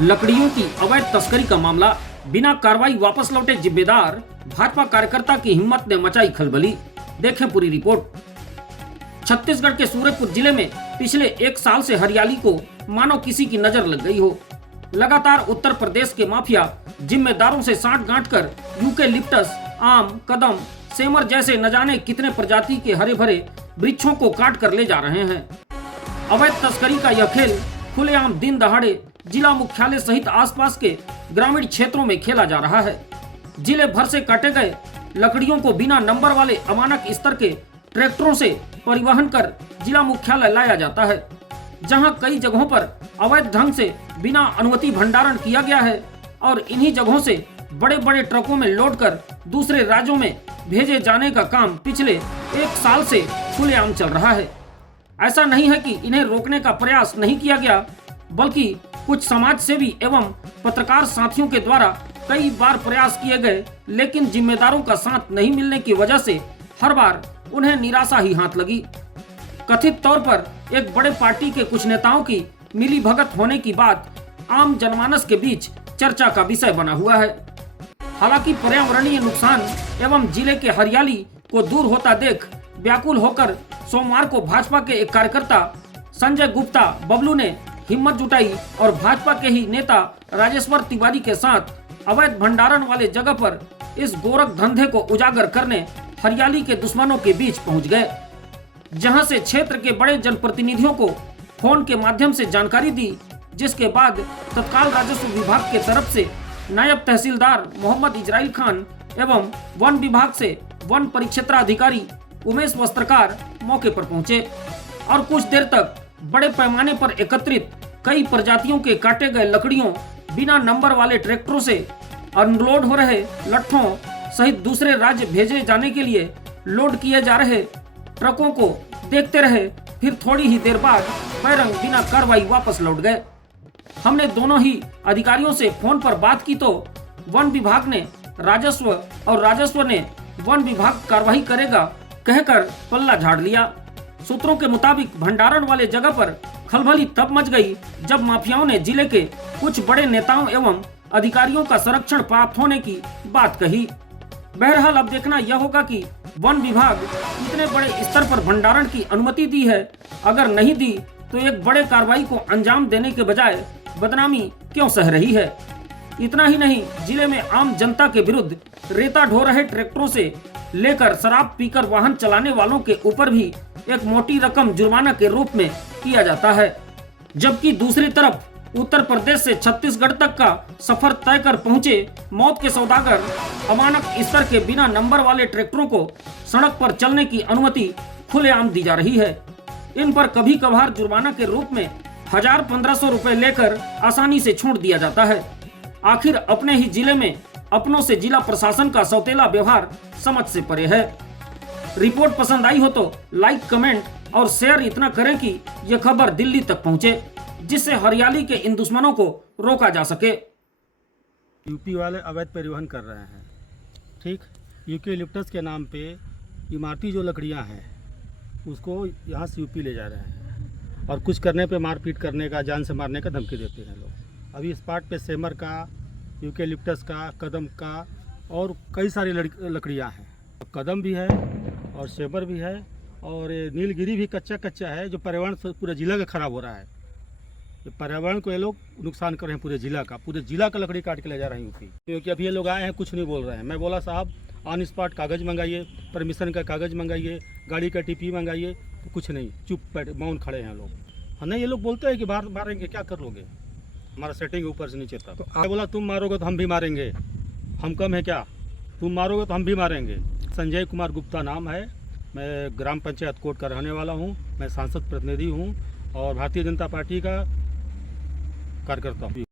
लकड़ियों की अवैध तस्करी का मामला, बिना कार्रवाई वापस लौटे जिम्मेदार भाजपा कार्यकर्ता की हिम्मत ने मचाई खलबली। देखें पूरी रिपोर्ट। छत्तीसगढ़ के सूरजपुर जिले में पिछले एक साल से हरियाली को मानो किसी की नजर लग गई हो। लगातार उत्तर प्रदेश के माफिया जिम्मेदारों से साठ गांठ कर यूकेलिप्टस, आम, कदम, सेमर जैसे न जाने कितने प्रजाति के हरे भरे वृक्षों को काट कर ले जा रहे हैं। अवैध तस्करी का यह खेल खुलेआम दिन दहाड़े जिला मुख्यालय सहित आसपास के ग्रामीण क्षेत्रों में खेला जा रहा है। जिले भर से काटे गए लकड़ियों को बिना नंबर वाले अमानक स्तर के ट्रैक्टरों से परिवहन कर जिला मुख्यालय लाया जाता है, जहां कई जगहों पर अवैध ढंग से बिना अनुमति भंडारण किया गया है और इन्हीं जगहों से बड़े बड़े ट्रकों में लोड कर दूसरे राज्यों में भेजे जाने का काम पिछले एक साल से खुलेआम चल रहा है। ऐसा नहीं है कि इन्हें रोकने का प्रयास नहीं किया गया, बल्कि कुछ समाज सेवी एवं पत्रकार साथियों के द्वारा कई बार प्रयास किए गए, लेकिन जिम्मेदारों का साथ नहीं मिलने की वजह से हर बार उन्हें निराशा ही हाथ लगी। कथित तौर पर एक बड़े पार्टी के कुछ नेताओं की मिलीभगत होने की बात आम जनमानस के बीच चर्चा का विषय बना हुआ है। हालांकि पर्यावरणीय नुकसान एवं जिले के हरियाली को दूर होता देख व्याकुल होकर सोमवार को भाजपा के एक कार्यकर्ता संजय गुप्ता बबलू ने हिम्मत जुटाई और भाजपा के ही नेता राजेश्वर तिवारी के साथ अवैध भंडारण वाले जगह पर इस गोरख धंधे को उजागर करने हरियाली के दुश्मनों के बीच पहुंच गए, जहां से क्षेत्र के बड़े जनप्रतिनिधियों को फोन के माध्यम से जानकारी दी, जिसके बाद तत्काल राजस्व विभाग के तरफ से नायब तहसीलदार मोहम्मद इजराइल खान एवं वन विभाग से वन परिक्षेत्राधिकारी उमेश वस्त्रकार मौके पर पहुंचे और कुछ देर तक बड़े पैमाने पर एकत्रित कई प्रजातियों के काटे गए लकड़ियों बिना नंबर वाले ट्रैक्टरों से अनलोड हो रहे लट्ठों सहित दूसरे राज्य भेजे जाने के लिए लोड किए जा रहे ट्रकों को देखते रहे। फिर थोड़ी ही देर बाद बैरंग बिना कार्रवाई वापस लौट गए। हमने दोनों ही अधिकारियों से फोन पर बात की तो वन विभाग ने राजस्व और राजस्व ने वन विभाग कार्रवाई करेगा कहकर पल्ला झाड़ लिया। सूत्रों के मुताबिक भंडारण वाले जगह पर खलबली तब मच गई जब माफियाओं ने जिले के कुछ बड़े नेताओं एवं अधिकारियों का संरक्षण प्राप्त होने की बात कही। बहरहाल अब देखना यह होगा कि वन विभाग इतने बड़े स्तर पर भंडारण की अनुमति दी है। अगर नहीं दी तो एक बड़े कार्रवाई को अंजाम देने के बजाय बदनामी क्यों सह रही है। इतना ही नहीं, जिले में आम जनता के विरुद्ध रेता ढो रहे ट्रैक्टरों से लेकर शराब पीकर वाहन चलाने वालों के ऊपर भी एक मोटी रकम जुर्माना के रूप में किया जाता है, जबकि दूसरी तरफ उत्तर प्रदेश से छत्तीसगढ़ तक का सफर तय कर पहुंचे मौत के सौदागर अमानक स्तर के बिना नंबर वाले ट्रैक्टरों को सड़क पर चलने की अनुमति खुलेआम दी जा रही है। इन पर कभी कभार जुर्माना के रूप में 1000-1500 रुपए लेकर आसानी से छोड़ दिया जाता है। आखिर अपने ही जिले में अपनों से जिला प्रशासन का सौतेला व्यवहार समझ से परे है। रिपोर्ट पसंद आई हो तो लाइक, कमेंट और शेयर इतना करें कि यह खबर दिल्ली तक पहुंचे, जिससे हरियाली के इन दुश्मनों को रोका जा सके। यूपी वाले अवैध परिवहन कर रहे हैं, ठीक। यूकेलिप्टस के नाम पे इमारती जो लकड़ियां हैं उसको यहाँ से यूपी ले जा रहे हैं और कुछ करने पे मारपीट करने का, जान से मारने का धमकी देते हैं लोग। अभी स्पॉट पे सेमर का, यूकेलिप्टस का, कदम का और कई सारी लकड़ियाँ हैं। कदम भी है और सेमर भी है और नीलगिरी भी कच्चा है, जो पर्यावरण पूरे जिला का खराब हो रहा है। ये पर्यावरण को ये लोग नुकसान कर रहे हैं, पूरे जिला का लकड़ी काट के ले जा रहे हैं यूपी। क्योंकि अभी ये लोग आए हैं, कुछ नहीं बोल रहे हैं। मैं बोला साहब ऑन स्पॉट कागज़ मंगाइए, परमिशन का कागज़ मंगाइए, गाड़ी का टीपी मंगाइए, तो कुछ नहीं, चुप मौन खड़े हैं लोग। हाँ नहीं, ये लोग बोलते हैं कि बाहर मारेंगे, क्या कर लोगे, हमारा सेटिंग ऊपर से नीचे तक। तो बोला तुम मारोगे तो हम भी मारेंगे, हम कम है क्या, तुम मारोगे तो हम भी मारेंगे। संजय कुमार गुप्ता नाम है, मैं ग्राम पंचायत कोट का रहने वाला हूँ, मैं सांसद प्रतिनिधि हूँ और भारतीय जनता पार्टी का कार्यकर्ता हूँ।